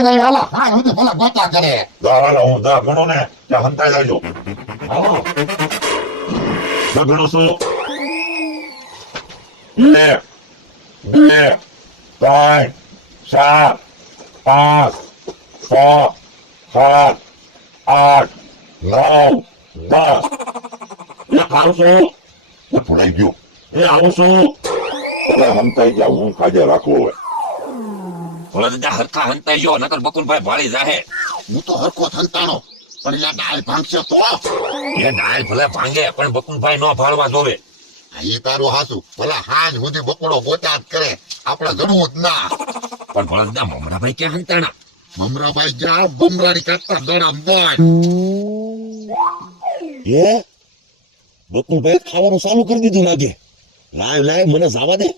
હંતાઈ જાય હાલા હા હું તો ભલા ગોતા કરે હાલો હું દા ગણો ને ત્યાં હંતાઈ જાયજો હાલો દા ગણો છું 1 2 3 4 5 6 7 8 9 10 આવું છું ભૂલાઈ ગયું આવું છું હંતાઈ જાવ હું કાજે રાખવું ભોળા દાદા હરખા હંતાઈ ગયો નકર બકુલભાઈ ભાળી જાહે હું તો હરખો થંતાણો પણ એટલે ડાળ ભાંગશે તો એ ડાળ ભલે ભાંગે પણ બકુલભાઈ નો ભાળવા જોવે એ તારું હાસું ભલા હાજ સુધી બકડો ગોતા જ કરે આપણે ગણવું જ ના પણ ભોળા દાદા મમરાભાઈ ક્યાં હંતાણા મમરાભાઈ જા બમરાડી કાઢતા દોડા બોય એ બકુલભાઈ ખાવાનું ચાલુ કરી દીધું લાગે લાય મને જવા દે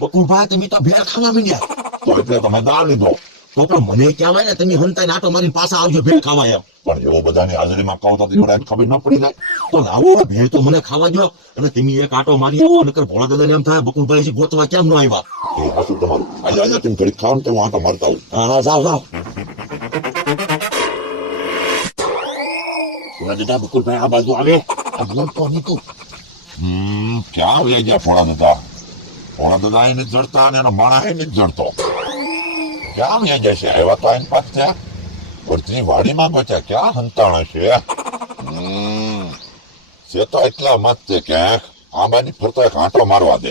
બકુલભાઈ તમે તો ભેળ ખાવા માંડ્યા તો એટલે તમે દા લીધો તો પણ મને ક્યાં આવે ને તમે હંતાઈ નાટો મારી પાસે આવજો ભેળ ખાવા એમ પણ એવો બધાની હાજરીમાં કહું તો દીકરા ખબર ન પડી જાય તો લાવો ભેળ તો મને ખાવા દો અને તમે એક આટો મારી આવો નકર ભોળા દાદાને એમ થાય બકુલભાઈ ગોતવા કેમ ન આવ્યા એ હાસું તમારું આજે તમે ઘડી ખાવાનું તો હું આટો મારતા આવું હા જાઓ ભોળા દાદા બકુલભાઈ આ બાજુ આવે આ બોલતો નહીં તું ક્યાં લઈ ગયા ભોળા દાદા એ નથી જડતા અને એનો માણા એ નથી જડતો ક્યાં લઈ જશે એવા તો આઈને પાસ થયા વળતીની વાડીમાં બચ્યા ક્યાં હંતાણા છે તો એટલા મત છે ક્યાંક આંબાની ફરતો એક આંટો મારવા દે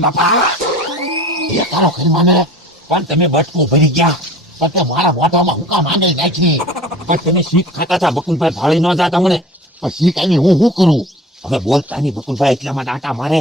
બાપા એ તારો ઘરમાં ને પણ તમે બટકું ભરી ગયા પણ તે મારા મોઢામાં હુકા માંડી નાખી પણ તમે શીખ ખાતા હતા બકુલભાઈ ભાળી ન જાતા મને પછી કઈ હું શું કરું હવે બોલતા નહીં બકુલભાઈ એટલામાં દાંટા મારે